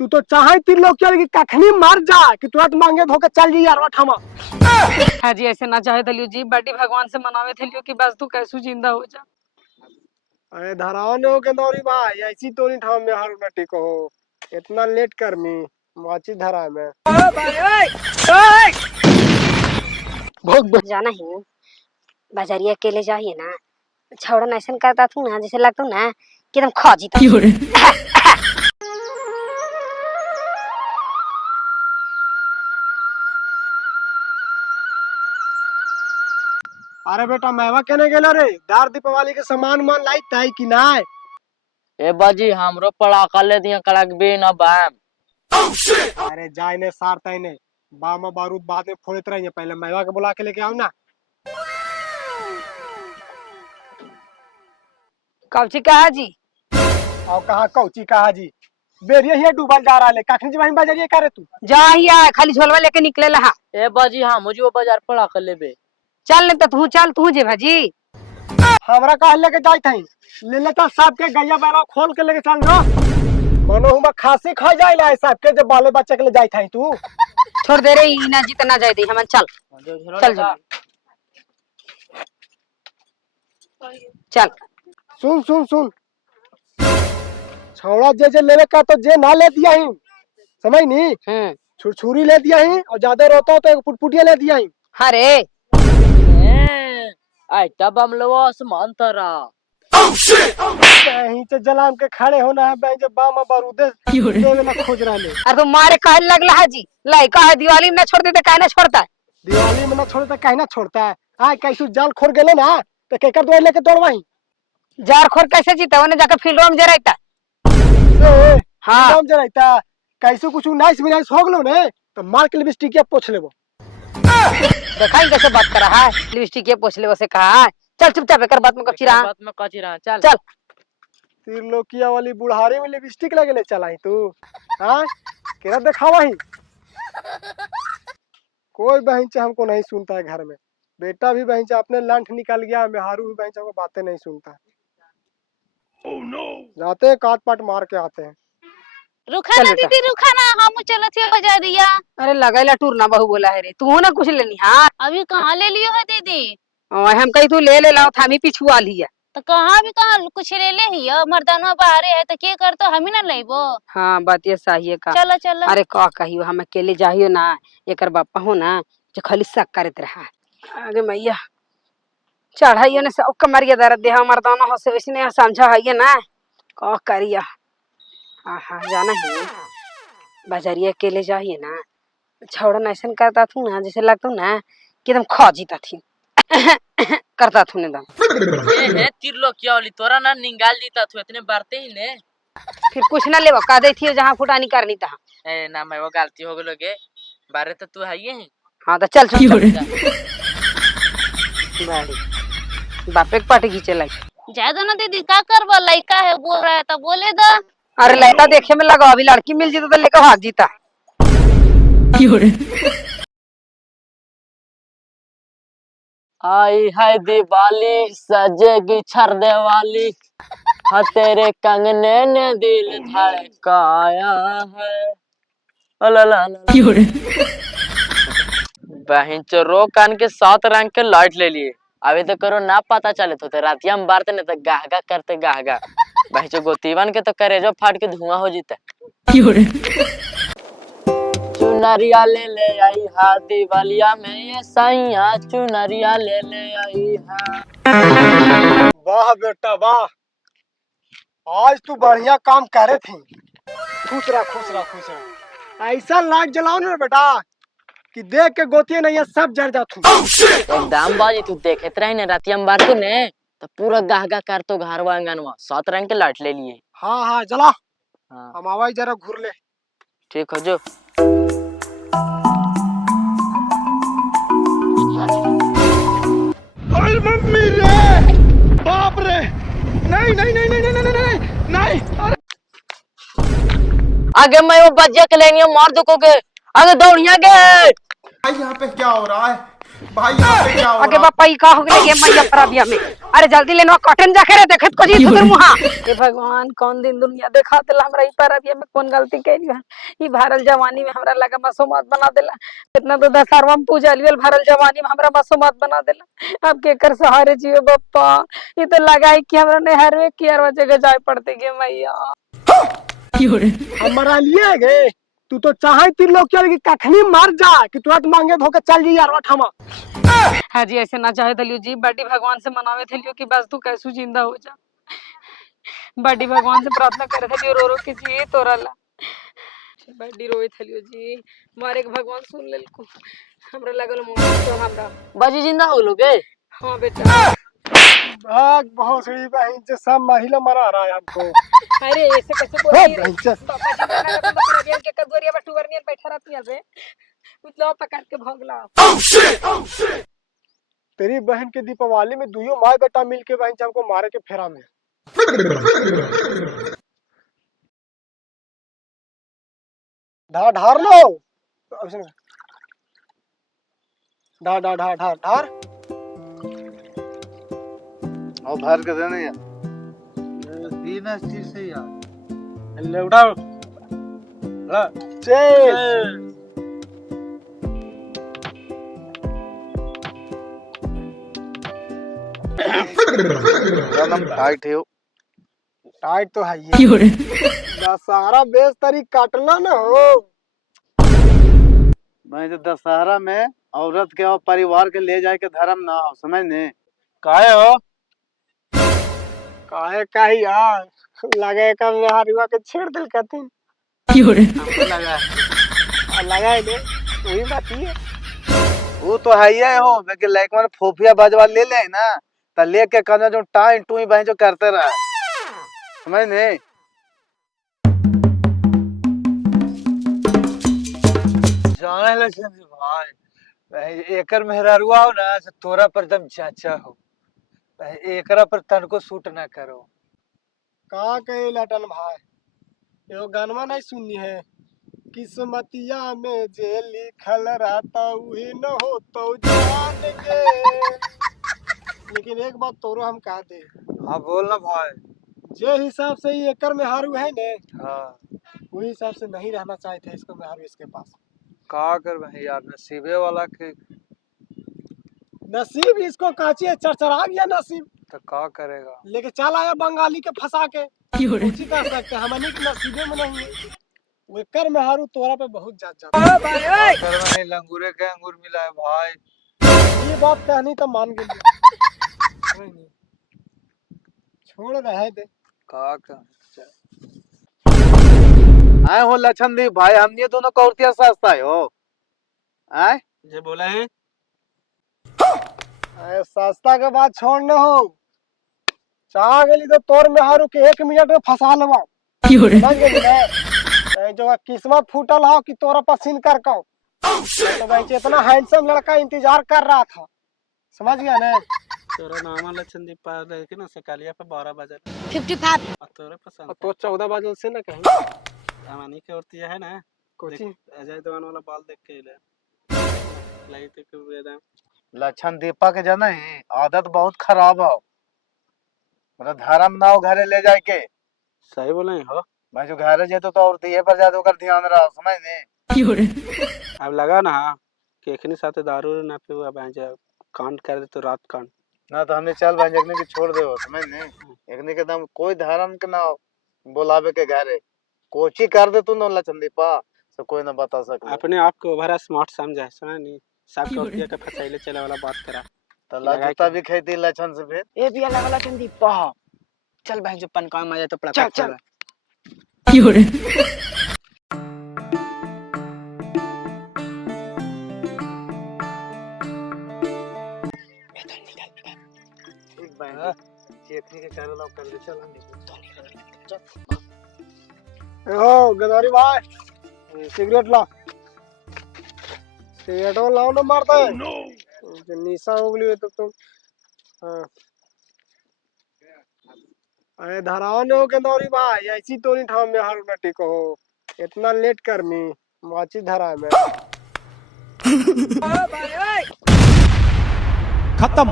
तू तो चाहे तीन लोग चल की कखनी मर जा कि तुरंत मांगे धोके चल जी यार ठामा। हाँ जी ऐसे ना चाहे थलियो जी बाटी भगवान से मनावे थलियो कि बस तू कैसू जिंदा हो जा। अरे धरावन हो के दौरी भाई ऐसी तो नहीं ठाम में हर नटी को हो इतना लेट कर मी माची धरा में भोग जाना ही बाजारिया अकेले जाइए ना छौड़ा ऐसा करता थू ना जैसे लगता ना कि एकदम खा जीता। अरे बेटा मैवा केने गेलो रे दार दीपावली के सामान मान लाई ताई कि ना। ए बाजी हमरो पड़ाका ले दिया कड़क भी न बाम। अरे जाए ने सार ताई ने बामा बारूद बाद में फोड़ते रहिए पहले मैवा के बुला के लेके आओ ना। कौची कहा जी और कहा कौची कहा जी बेरिया ही डूबल जा रहा है कखनी जी वहीं बाजारिया करे तू जा ही आ खाली झोलवा लेके निकले लहा। ए बाजी हाँ मुझे वो बाजार पड़ाका लेबे। चल नहीं तो तू चल तू जे भाजी हमरा कहा लेके जाए थे ले लेता सब के गैया बैरा खोल के लेके चल ना मनो हम खांसी खा जाए ला सब के जब बाले बच्चे के ले जाए थे तू छोड़ दे रे ई ना जितना जाए दे हम चल चल चल सुन सुन सुन छौड़ा जे लेवे का तो जे ना ले दिया ही समझ नहीं छुरछुरी ले दिया ही और ज्यादा रोता हो तो एक पुटपुटिया ले दिया ही। हाँ रे आई तब हम लोग आसमान तरा कहीं से जलाम के खड़े होना है बहन जब बामा बारूदे देवे ना खोज रहा ले। अरे तुम मारे कह लगला है जी लाइका है दिवाली में छोड़ देते काहे ना छोड़ता है दिवाली में ना छोड़े तो कहीं ना छोड़ता है हाँ कैसे जाल खोर गेले ना तो केकर दौड़ लेके दौड़वाही जार खोर कैसे जीता उन्हें जाकर फील्ड में जराता हाँ जराता कैसे कुछ नाइस मिनाइस हो गलो ने तो मार के लिपस्टिक के पोछ लेबो देखा ही कैसे बात कर रहा है लिपस्टिक ये पोछ ले वैसे कहा है चल चुपचाप एकर बात में कच्ची रहा बात में कची रहा चल चल त्रिलोकिया वाली बुढ़ारी में लिपस्टिक लगे ले चलाई तू हाँ केरा दिखावा ही कोई बहन से हमको नहीं सुनता है घर में बेटा भी बहन से अपने लांठ निकाल गया मेहारू भी बहन से बातें नहीं सुनता। oh, no. जाते हैं काट पाट मार के आते हैं। रुखा ना दीदी रुखा ना हम चलो थे बाजारिया। अरे लगाइला टूरना बहू बोला है रे तू ना कुछ लेनी हाँ अभी कहाँ ले लियो है दीदी हम कही तू ले लाओ थामी पिछुआ लिया तो कहाँ भी कहाँ कुछ ले ले ही मर्दाना बाहरे है तो के कर तो हम ही ना लेबो। हाँ बात ये सही है का चलो चलो अरे का कहियो हम अकेले जाइयो ना एकर बापा हो ना जो खाली शक करत रहा आगे मैया चढ़ाइयो ने सब कमरिया दर्द दे मर्दाना हो से इसने समझा है ना का करिया हाँ जाना ही बाजारिया अकेले जाइए ना छौड़ा ऐसा करता थू ना जैसे लगता ना कि एकदम खा जीता थी करता थू एकदम ए त्रिलोकिया वाली तोरा ना निकाल जीता तू इतने बारते ही ने फिर कुछ ना लेवा का दे थी जहाँ फुटानी करनी था ए ना मैं वो गलती हो गलोगे बारे तो तू है ही हाँ तो चल चल बापे के पार्टी खींचे लगे ज्यादा ना दीदी का करबो लड़का है बोल रहा है तो बोले दो। अरे लड़का देखे में लगा अभी लड़की मिल जीता तो लेकर भाग जीता आई है दिवाली सजेगी छर्दे वाली हाँ तेरे कंगने ने दिल धड़काया है बहन चोरो कान के 7 रंग के लाइट ले लिए अभी तो करो ना पता चले तो रातिया हम बारते नहीं तो गाहगा करते गाहगा बहन चो गोतीवन के तो करेजो फाट के धुआं हो जीता चुनरिया ले आई हा दिवालिया में ये सैया चुनरिया ले आई हा। वाह बेटा वाह आज तू बढ़िया काम करे थी खुश रहा खुश रहा खुश रहा ऐसा लाइट जलाओ ना बेटा कि देख के गोतिया नहीं सब जर जातू एकदम बाजी तू देखे रही ना रातिया में बारते ने तो पूरा गाहगा कर तो घरवा आंगनवा 7 रंग के लाइट ले लिए। हाँ हाँ जला हाँ हम आवाज जरा घूर ले ठीक हो जो मम्मी रे बाप रे नहीं नहीं नहीं नहीं नहीं नहीं नहीं नहीं आगे मैं वो बज्जे के लेनी मार दो के आगे दौड़िया के यहाँ पे क्या हो रहा है भाई यहाँ पे क्या हो आगे रहा? बापा ई का हो गया ये मैया परबिया में। अरे जल्दी लेनो कॉटन जाके रे देखत को जी सुधर मुहा। हे भगवान कौन दिन दुनिया देखा देला हमरा ई परबिया में कौन गलती कैली है। ई भारल जवानी में हमरा लगा मासूमात बना देला। इतना तो दशहरा में पूजा लियल भारल जवानी में हमरा मासूमात बना देला। अब के कर सहारे जियो बापा। ये तो लगा है कि हमरा ने हर एक की हर जगह जाए पड़ते गे मैया। हमारा लिए गे तू तो चाहे तीन लोग चल कि कखनी मर जा कि तुरंत मांगे धोके चल जी यार ठमा। हाँ जी ऐसे ना चाहे थलियो जी बड़ी भगवान से मनावे थलियो कि बस तू कैसू जिंदा हो जा। बड़ी भगवान से प्रार्थना करे थलियो रो रो के जी तोरा ला। बड़ी रोए थलियो जी मारे के भगवान सुन लेल को। हमरा लगल मोह तो हमरा। बाजी जिंदा हो लोगे? हाँ बेटा। भाग भोसड़ी बहन से सब महिला मरा रहा है हमको। अरे ऐसे कैसे बोल हे रही है? बहन से पापा जी ने लगा तो परबिया के कदोरिया बटुवरनियन बैठा रहती है रे। मतलब पकड़ के भोगला। तेरी बहन के दीपावली में दुइयो माँ बेटा मिल के बहन से हमको मारे के फेरा में। ढार ढार लो ढार ढार ढार ढार ढार और भर के देने यार बिना चीज से यार ले उठाओ चेस एकदम टाइट है वो। टाइट तो है ये दशहरा बेस तरी काटना ना हो। मैं जो दशहरा में औरत के और परिवार के ले जाए के धर्म ना हो समझ ने काहे हो काहे काहे यार लगे का मेहरिवा के छेड़ दिल कथिन हमको लगा लगाए दे वही बात ही है। वो तो है ही हो लेकिन लाइक मैंने फोफिया बाजवा ले ले ना तो लेके कहना जो टाइम टू ही बहन जो करते रहा समझ ने जाने लगे भाई एकर मेहरारुआ हो ना से तोरा पर दम चाचा हो एकरा पर तनको सूट ना करो। का कहे लटन भाई एगो गानवा नहीं सुननी है किस्मतिया में जे लिखल रहता वही न हो तो जान के। लेकिन एक बात तोरो हम कह दे हाँ बोल ना भाई। जे हिसाब से ये एकर मेहारू है ने हाँ वही हिसाब से नहीं रहना चाहते इसको मेहारू इसके पास। का कर भाई यार नसीबे वाला के नसीब इसको काची है चरचरा गया नसीब तो का करेगा। लेके चल आया बंगाली के फंसा के कुछ ही कर सकते हमनी के नसीबे में नहीं है। वो एकर मेहारू तोरा पे बहुत जाता कर भाई लंगूरे के अंगूर मिला है भाई। ये बात कहनी तो मान गई छोड़ रहे दे का कर आए हो लक्षणदीप भाई हम ये दोनों कौरतिया सस्ता है हो आए जे बोला है अरे सस्ता के बाद छोड़ना हो चाह गेली तो तोर मेहारू के 1 मिनट में फंसा लेवा समझ गेली ना। ए जो किस्मत फूटल हो कि तोरा पसीन कर को तो भाई इतना हैंडसम लड़का इंतजार कर रहा था समझ गया ना। तोरा नाम लक्षणदीप पा लेके ना सकालिया पे 12 बजे 55 और तोरे पसंद तो 14 बजे से ना कहीं हमानी के औरती है ना कोची अजय देवान वाला बाल देख के ले लाइट के वेदम लक्षणदीपा के जाना है आदत बहुत खराब हो मतलब धर्म ना हो घरे ले जाए के सही बोले हो। मैं जो घरे जेतो तो औरती है पर ज्यादा कर ध्यान रहा समझ ने अब लगा ना कि एकनी साथे दारू ना पीवा बांजे कांड कर दे तो रात कांड ना तो हमने चल भाई एकने की छोड़ दे हो समझ ने एकने के दम कोई धर्म के ना बोलावे के घरे कोची कर दे तू न लक्षणदीपा तो कोई ना बता सके अपने आप को ओवरा स्मार्ट समझा समझ नहीं सब कौरतिया के फसाइले चले वाला बात करा तो लजूता भी खेती लक्षण से फिर ए बिया लगला चंदीप चल भाई जो पन काम आ जाए तो पड़ा चल चल ठीक भाई चेकनी के चारों लोग कर ले चल ओ गदारी भाई सिगरेट ला सिगरेट लाओ ना मारता है निशा हो गई तो तुम हाँ अरे धराओ ने हो गंदौरी भाई ऐसी तो नहीं ठाव में हर नटी को हो इतना लेट करनी माची धरा में खत्म।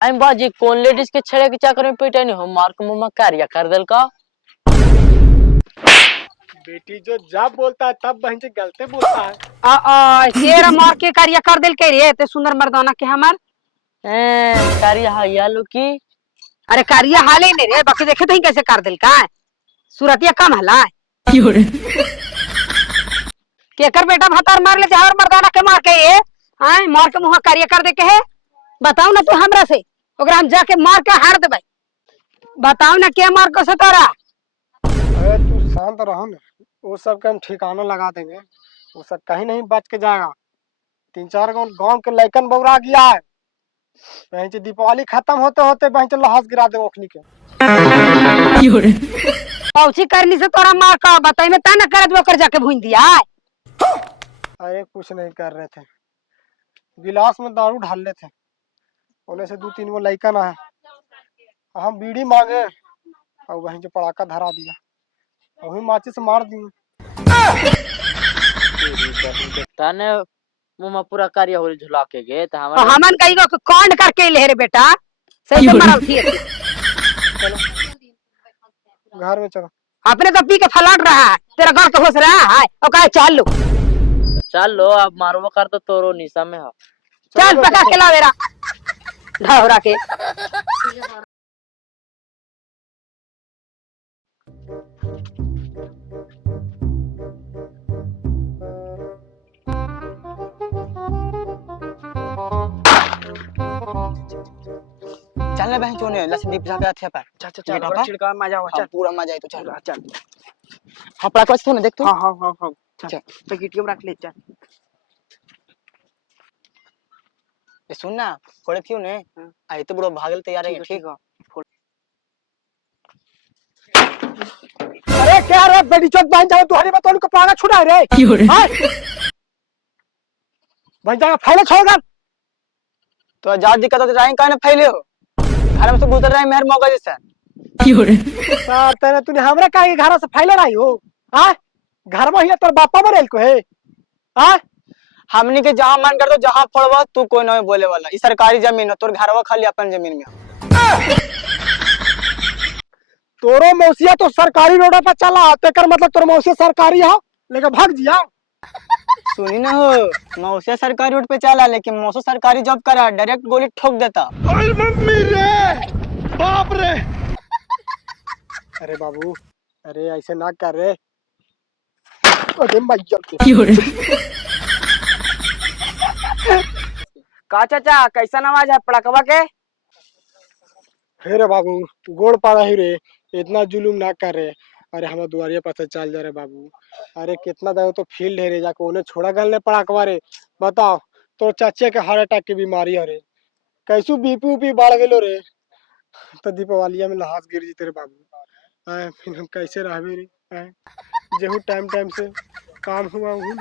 आई बाजी कौन लेडीज के छड़े के चक्कर में पिटे नहीं हो मार्क मुमा कार्य कर दिल का। बेटी जो जब बोलता है तब बहन से गलते बोलता है। तेरा मार के कार्य कर दिल के रे ते सुंदर मर्दाना के हमार कार्य हायालू की। अरे कार्य हाले नहीं रे बाकी देखे तो ही कैसे कर दिल का सूरतिया कम हला केकर बेटा भतार मार ले और मर्दाना के मार के ये आए मार के मुहा कार्य कर दे के है बताओ ना तू हमरा से ओकरा हम जाके मार के हार देबै बताओ ना क्या मार को से तोरा। अरे तू शांत रहो ना वो सब का हम ठिकाना लगा देंगे वो सब कहीं नहीं बच के जाएगा। 3-4 गांव के लड़कन बौरा गया है बहन से दीपावली खत्म होते होते बहन से लहास गिरा दे ओखनी के। पौची करनी से तोरा मार का बताई में ता ना करत वो कर जाके भून दिया। अरे कुछ नहीं कर रहे थे गिलास में दारू ढाल ले थे उन्हें से 2-3 वो लड़कन आए हम बीड़ी मांगे और वहीं से पड़ाका धरा दिया और वही माचिस मार दिए। ताने मुमा पूरा कार्य होली झुला के गे त और हमन कहीं को कांड करके ले रे बेटा सही से मरल थी घर में चलो। अपने तो पी के फलाट रहा है तेरा घर तो होश रहा है और कहे चल लो चल लो अब मारबो कर तो तोरो निशा में हो। चल पका के ला मेरा ढावरा के। चल बहन चोने लसन दीप जाके अच्छे पर चल चल बेटा चल पर छिड़का मजा हुआ चल पूरा मजा आई तो चल चल हपड़ा को सुन देख तू हाँ हाँ हाँ हाँ चल तो गिटियो में रख ले चल। ए सुन ना थोड़े क्यों ने आई तो बड़ो भागल तैयार है ठीक है। अरे क्या रे बेटी चौक बहन जाओ तुम्हारी बात उनको पागा छुड़ा रे हाँ? बहन जाएगा फैले छोड़कर तो आजाद दिक्कत तो राइन काने फैले हो घर में से गुजर रहा है मेहर मौका जैसा सर तेरे तूने हमरा काहे घर से फैले रही हो हाँ घर में ही तोर बापा मरेल को है हाँ हमनी के जहां मन कर तो जहां फोड़वा तू कोई नहीं बोले वाला ई सरकारी जमीन है तोर घरवा खाली अपन जमीन में तोरो मौसिया तो सरकारी रोड पर चला तेकर मतलब तोर मौसिया सरकारी है लेके भाग जिया। सुनी ना हो मौसा सरकारी रोड पे चला लेकिन मौसा सरकारी जॉब करा डायरेक्ट गोली ठोक देता। अरे मम्मी रे बाप रे अरे बाबू अरे ऐसे ना कर रे अरे मैया का चाचा कैसा आवाज है पड़कवा के हे रे बाबू गोड़ पा रही रे इतना जुलूम ना कर रे। अरे हमारे दुआरिया पर से चल जा रे बाबू अरे कितना दे तो फील्ड है रे जाके उन्हें छोड़ा गल ने पड़ाकवा रे बताओ तो चाचे के हार्ट अटैक की बीमारी है रे कैसू बीपी उपी बढ़ गेलो रे तो दीपावलिया में लहास गिर जीते रे बाबू आए फिर हम कैसे रहबे रे आए जेहू टाइम टाइम से काम हुआ हूँ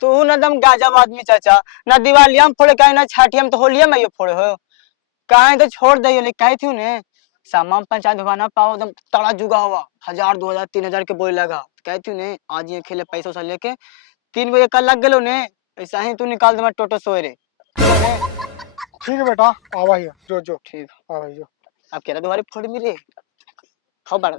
तू न दम गाजब आदमी चाचा ना दिवालिया में फोड़े काहे ना छाटिया में तो होलिया में यो फोड़े हो काहे तो छोड़ दइयो ले काहे थी ने सामान पंचायत भवाना पाओ एकदम तड़ा जुगा हुआ 1000 2000 3000 के बोल लगा कहे थी ने आज ये खेले पैसा वैसा लेके 3 बजे कल लग गेलो ने ऐसा ही तू निकाल दे टोटो सोए रे ठीक है बेटा आवा ही जो जो ठीक आवा ही जो अब कह रहा तुम्हारी फोड़ मेरे खाओ बड़ा